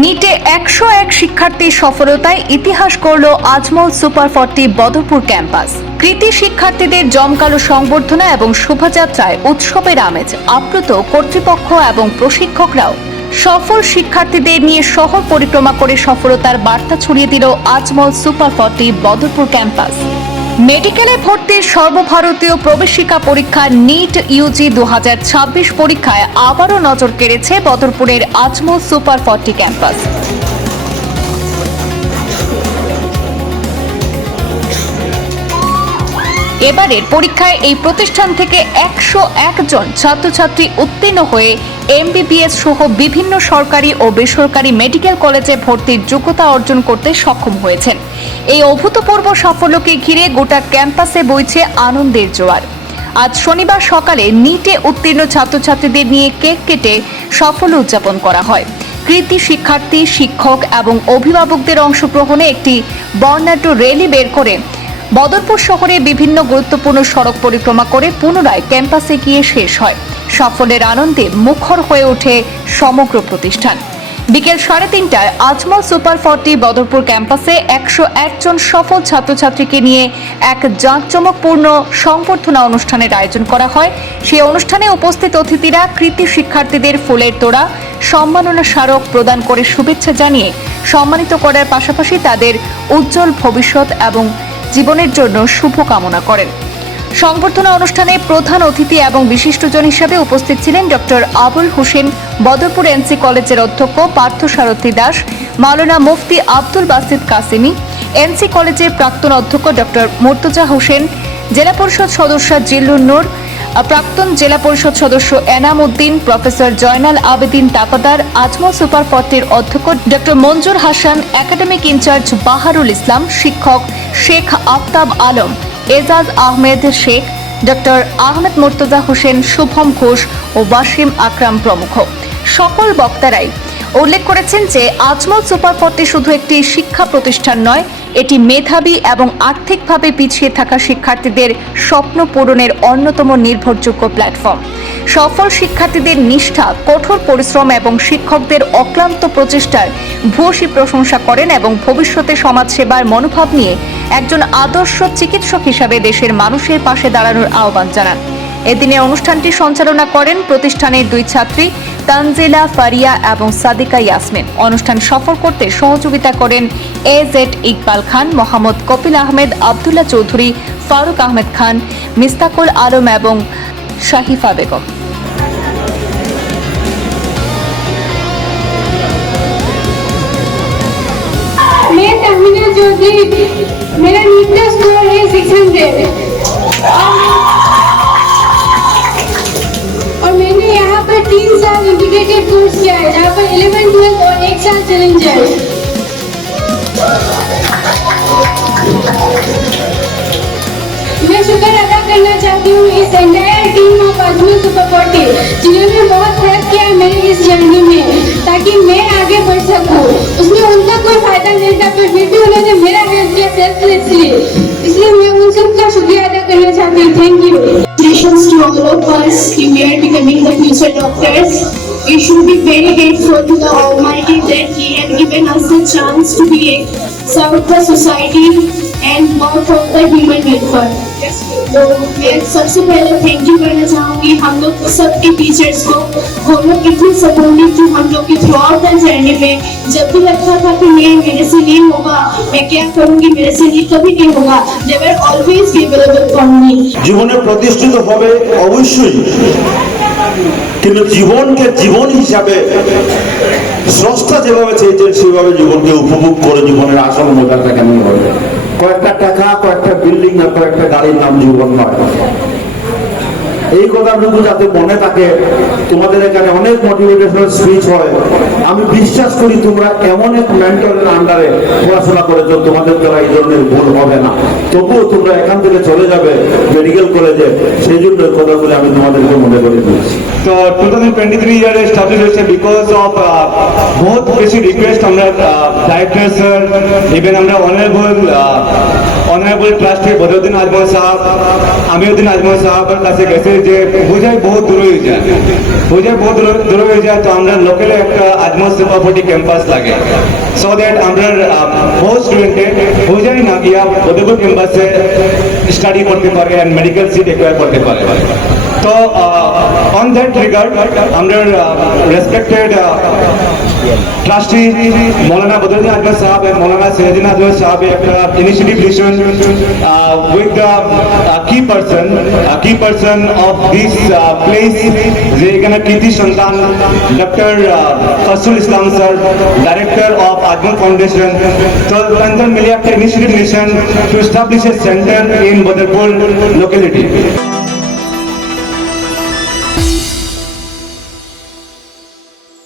নিটে 101 শিক্ষার্থীর সফলতায় ইতিহাস গড়ল Ajmal super 40 Badarpur campus. কৃতী শিক্ষার্থীদের জমকালো সংবর্ধনা এবং শোভাযাত্রায় উৎসবের আমেজ আপ্লুত কর্তৃপক্ষ এবং প্রশিক্ষকরাও। সফল শিক্ষার্থীদের নিয়ে শহর পরিক্রমা করে সফলতার বার্তা ছড়িয়ে দিল আজমল সুপার 40 বদরপুর ক্যাম্পাস। মেডিকেলে ভর্তির সর্বভারতীয় প্রবেশিকা পরীক্ষা নিট ইউজি 2026 পরীক্ষায় আবারও নজর কেড়েছে বদরপুরের আজমল সুপার 40 ক্যাম্পাস। এবারের পরীক্ষায় এই প্রতিষ্ঠান থেকে 101 জন ছাত্রছাত্রী উত্তীর্ণ হয়ে এমবিবিএস সহ বিভিন্ন সরকারি ও বেসরকারি মেডিকেল কলেজে ভর্তির যোগ্যতা অর্জন করতে সক্ষম হয়েছেন। এই অভূতপূর্ব সাফল্যকে ঘিরে গোটা ক্যাম্পাসে বইছে আনন্দের জোয়ার। আজ শনিবার সকালে নিটে উত্তীর্ণ ছাত্রছাত্রীদের নিয়ে কেক কেটে সাফল্য উদযাপন করা হয়। কৃতী শিক্ষার্থী, শিক্ষক এবং অভিভাবকদের অংশগ্রহণে একটি বর্ণাঢ্য র্যালি বের করে বদরপুর শহরে বিভিন্ন গুরুত্বপূর্ণ সড়ক পরিক্রমা করে পুনরায় ক্যাম্পাসে গিয়ে শেষ হয়। সাফল্যের আনন্দে মুখর হয়ে ওঠে সমগ্র প্রতিষ্ঠান। বিকেল 3:30টায় আজমল সুপার 40 বদরপুর ক্যাম্পাসে 101 জন সফল ছাত্রছাত্রীকে নিয়ে এক জাঁকজমকপূর্ণ সংবর্ধনা অনুষ্ঠানের আয়োজন করা হয়। সেই অনুষ্ঠানে উপস্থিত অতিথিরা কৃতী শিক্ষার্থীদের ফুলের তোড়া, সম্মাননা স্মারক প্রদান করে শুভেচ্ছা জানিয়ে সম্মানিত করার পাশাপাশি তাদের উজ্জ্বল ভবিষ্যৎ এবং জীবনের জন্য শুভকামনা করেন। সংবর্ধনা অনুষ্ঠানে প্রধান অতিথি এবং বিশিষ্টজন হিসেবে উপস্থিত ছিলেন ডক্টর আবুল হোসেন, বদরপুর এনসি কলেজের অধ্যক্ষ পার্থসারথী দাস, মাওলানা মুফতি আব্দুল বাসিত কাসিমি, এনসি কলেজের প্রাক্তন অধ্যক্ষ ডক্টর মুর্তজা হোসেন, জেলা পরিষদ সদস্য জিল্লুন নূর, প্রাক্তন জেলা পরিষদ সদস্য এনাম উদ্দিন, প্রফেসর জয়নাল আবেদিন তাপাদার, আজমল সুপার 40 অধ্যক্ষ ডক্টর মঞ্জুর হাসান, একাডেমিক ইনচার্জ বাহারুল ইসলাম, শিক্ষক শেখ আফতাব আলম, এজাজ আহমেদ শেখ, ডক্টর আহমেদ মুর্তজা হোসেন, শুভম ঘোষ ও ওয়াসিম আকরাম প্রমুখ। সকল বক্তারাই উল্লেখ করেছেন যে আজমল সুপার 40 শুধু একটি শিক্ষা প্রতিষ্ঠান নয়, এটি মেধাবী এবং আর্থিকভাবে পিছিয়ে থাকা শিক্ষার্থীদের স্বপ্ন পূরণের অন্যতম নির্ভরযোগ্য প্ল্যাটফর্ম। সফল শিক্ষার্থীদের নিষ্ঠা, কঠোর পরিশ্রম এবং শিক্ষকদের অক্লান্ত প্রচেষ্টার ভূয়সী প্রশংসা করেন এবং ভবিষ্যতে সমাজসেবার মনোভাব নিয়ে একজন আদর্শ চিকিৎসক হিসাবে দেশের মানুষের পাশে দাঁড়ানোর আহ্বান জানান। এদিনে অনুষ্ঠানটি সঞ্চালনা করেন প্রতিষ্ঠানের 2 ছাত্রী তানজিলা ফারিয়া এবং সাদিকা ইয়াসমিন। অনুষ্ঠান সফল করতে সহযোগিতা করেন এজেড ইকবাল খান, মোহাম্মদ কপিল আহমেদ, আব্দুল্লাহ চৌধুরী, ফারুক আহমেদ খান, মিস্তাকুল আলম এবং শাহিফা বেগম। मेरा नीट का स्कोर है 600 और मैंने यहाँ पर 3 साल इंटीग्रेटेड कोर्स किया है, जहाँ पर 11, 12 और 1 साल चैलेंजर। मैं शुक्र अदा करना चाहती हूँ इस entire team of Ajmal super 40 जिन्होंने बहुत हेल्प किया है मेरी इस जर्नी में ताकि मैं आगे बढ़ सकूँ। उसमें उनका कोई फायदा नहीं था, पर फिर भी उन्होंने मेरा हेल्प किया सेल्फलेसली, इसलिए मैं उन सबका शुक्रिया अदा करना चाहती हूँ। Thank you. Congratulations to all of us कि we are becoming the future doctors. We should be very grateful to the Almighty that He has given us the chance to be serve the society and work for the human welfare. तो मैं सबसे पहले thank you करना चाहूँगी हम लोग सबके teachers को। वो लोग इतनी सपोर्टिव थी हम लोग की थ्रू आउट द जर्नी में। जब भी लगता था कि नहीं मेरे से नहीं होगा, मैं क्या करूँगी, मेरे से नहीं कभी नहीं होगा, they were always available for me। জীবনে প্রতিষ্ঠিত হবে অবশ্যই, কিন্তু জীবনকে জীবন হিসাবে স্রষ্টা যেভাবে চেয়েছেন সেভাবে জীবনকে উপভোগ করে জীবনের আসল মজাটা কেমন হবে। কয়েকটা টাকা, কয়েকটা বিল্ডিং আর কয়েকটা গাড়ির নাম জীবন নয়। এই কথাটুকু যাতে মনে থাকে। তোমাদের এখানে অনেক মোটিভেশনাল স্পিচ হয়, আমি বিশ্বাস করি তোমরা এমন এক মেন্টরের আন্ডারে পড়াশোনা করেছো, তোমাদের দ্বারা এই ধরনের ভুল হবে না। তবুও তোমরা এখান থেকে চলে যাবে মেডিকেল কলেজে, সেই জন্য কথাগুলো আমি তোমাদেরকে মনে করে দিচ্ছি। So 2023 year is established because of both বেশি রিকোয়েস্ট আমরা ডাইরেক্টর স্যার, ইভেন আমরা অনারেবল ট্রাস্টি বদরুদ্দিন আজমল সাহেব, আমিরউদ্দিন আজমল সাহেবের কাছে গেছি যে বোঝাই বহুত দূর হয়ে যায়, তো আমরা লোকালে একটা আজমল সুপারফর্টি ক্যাম্পাস লাগে, সো দ্যাট আমরা বহুত স্টুডেন্টে বোঝাই না গিয়া উদয়পুর ক্যাম্পাসে স্টাডি করতে পারে অ্যান্ড মেডিকেল সিট একুয়ার করতে পারে। তো অন দ্যাট রিগার্ড আমরা রেসপেক্টেড ট্রাস্টি মৌলানা বদরুদ্দিন আজমল সাহেব এবং মৌলানা সৈয়দিন আজমল সাহেব একটা initiative liaison with the key person of this place, যে এখানে কৃতি সন্তান doctor Fazlul Islam sir, director of Ajmal foundation. তো তাদের মিলে একটা initiative liaison to establish a centre in Badarpur locality.